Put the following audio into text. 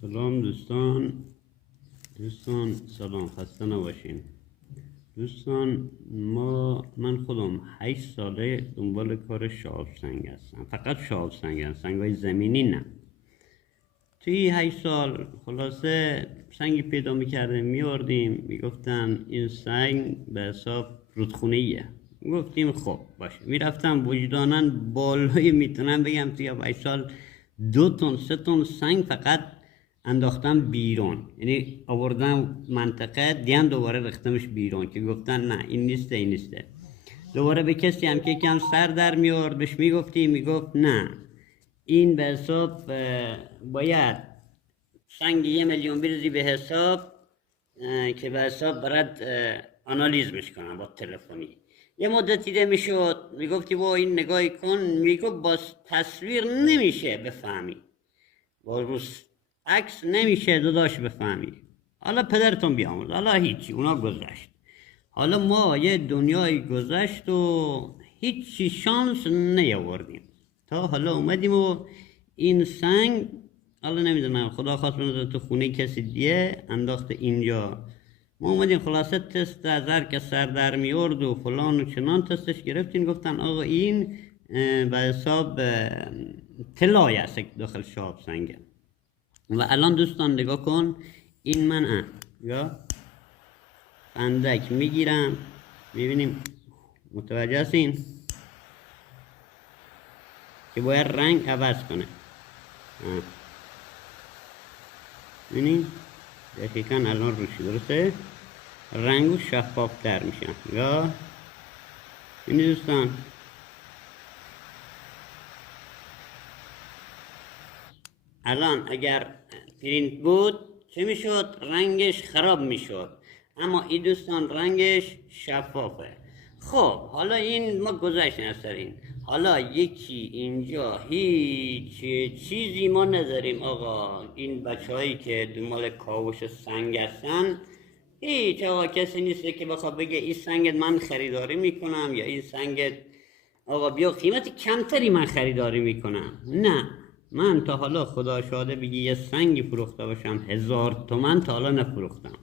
سلام دوستان سلام، خسته نباشین دوستان. من خودم 8 ساله دنبال کار شهاب سنگ هستم، فقط شهاب سنگ، سنگای زمینی نه. توی 8 سال خلاصه سنگی پیدا میکردیم، میاردیم، میگفتن این سنگ به حساب رودخونه ایه. گفتیم خب باشه، میرفتم وجداناً بالای میتونم بگم توی 8 سال 2 تن 3 تن سنگ فقط انداختم بیرون، یعنی آوردم منطقه دیان دوباره رختمش بیرون که گفتن نه این نیسته. دوباره به کسی هم که کم سر در میارد بهش میگفت نه این به حساب باید سنگ 1 میلیون بریزی به حساب که به حساب برات آنالیز میکنن با تلفنی. یه مدت دیده میشد میگفتی با این نگاهی کن، میگفت با تصویر نمیشه بفهمی، با روز عکس نمیشه داداش بفهمی. حالا پدرتون بیامرز، حالا هیچی، اونا گذشت. حالا ما یه دنیای گذشت و هیچی شانس نیاوردیم تا حالا اومدیم و این سنگ حالا نمیدونم خدا خواست بنده تو خونه کسی دیگه انداخته اینجا. ما اومدیم خلاصه تست از هر که سر در میورد و فلان و چنان تستش گرفتیم، گفتن آقا این به حساب طلای است داخل شهاب سنگه. و الان دوستان نگاه کن، این من یا فندک میگیرم، میبینیم متوجه هستین که باید رنگ عوض کنه. ببینید دقیقاً الان روشی درسته، رنگو شفاف تر میشه. یا ببینید دوستان الان اگر پرینت بود چه میشد؟ رنگش خراب میشد، اما این دوستان رنگش شفافه. خب حالا این ما گذشتیم از این. حالا یکی اینجا هیچ چیزی ما نداریم آقا، این بچه‌هایی که دنبال کاوش سنگ هستن هیچ آقا کسی نیست که بخواد بگه این سنگت من خریداری میکنم یا این سنگت آقا بیا قیمت کمتری من خریداری میکنم. نه، من تا حالا خدا شاهده بگی یه سنگی فروخته باشم 1000 تومن تا حالا نفروختم.